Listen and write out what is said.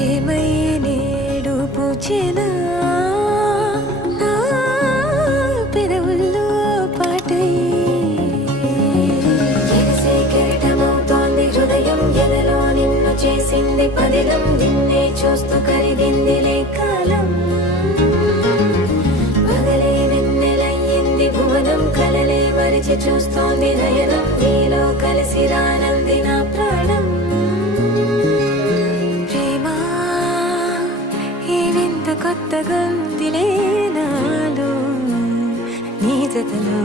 ప్రేమై నేడు పూచెనా పెదవుల్లో పాటై. ఎగసే హృదయం ఎదలో నిన్ను చేసింది పదిలం నిన్నే చూస్తూ కరిగింది లేకాలం పగలే వెన్నెలయ్యింది భువనం కలలే మరిచి చూస్తోంది నయనం నీలో కలిసి కొత్త గొంతులే నాలో నీ జతలో